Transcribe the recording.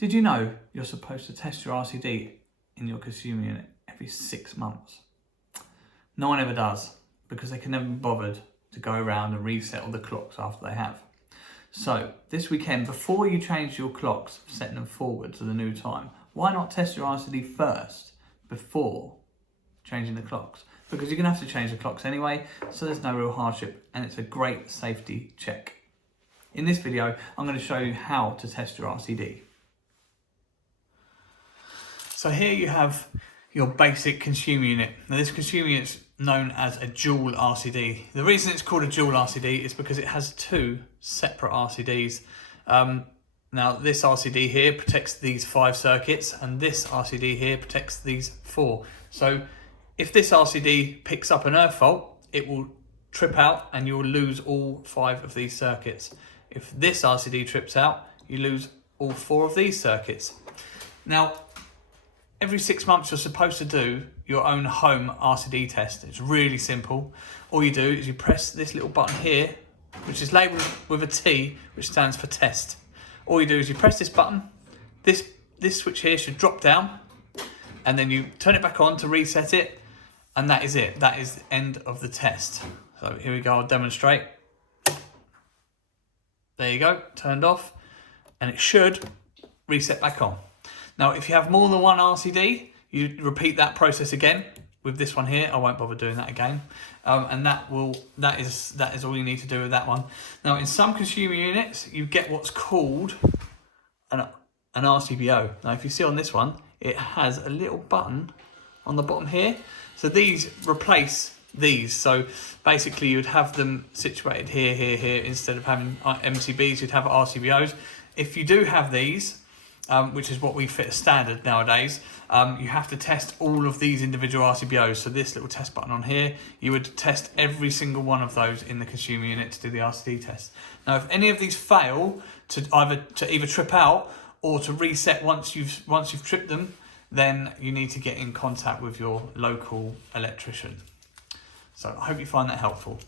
Did you know you're supposed to test your RCD in your consumer unit every 6 months? No one ever does because they can never be bothered to go around and reset all the clocks after they have. So this weekend, before you change your clocks, setting them forward to the new time, why not test your RCD first before changing the clocks? Because you're going to have to change the clocks anyway, so there's no real hardship and it's a great safety check. In this video, I'm going to show you how to test your RCD. So here you have your basic consumer unit. Now this consumer unit is known as a dual RCD. The reason it's called a dual RCD is because it has two separate RCDs. Now this RCD here protects these 5 circuits and this RCD here protects these 4. So if this RCD picks up an earth fault, it will trip out and you'll lose all 5 of these circuits. If this RCD trips out, you lose all 4 of these circuits. Now, every 6 months you're supposed to do your own home RCD test. It's really simple. All you do is you press this little button here, which is labelled with a T, which stands for test. All you do is you press this button, this switch here should drop down, and then you turn it back on to reset it, and that is it. That is the end of the test. So here we go, I'll demonstrate. There you go, turned off, and it should reset back on. Now, if you have more than one RCD, you repeat that process again with this one here. I won't bother doing that again. And that is all you need to do with that one. Now, in some consumer units, you get what's called an Rcbo. Now, if you see on this one, it has a little button on the bottom here. So these replace these. So basically, you'd have them situated here, here, here. Instead of having MCBs, you'd have RCBOs. If you do have these, which is what we fit as standard nowadays, you have to test all of these individual RCBOs. So this little test button on here, you would test every single one of those in the consumer unit to do the RCD test. Now, if any of these fail to either trip out or to reset once you've tripped them, then you need to get in contact with your local electrician. So I hope you find that helpful.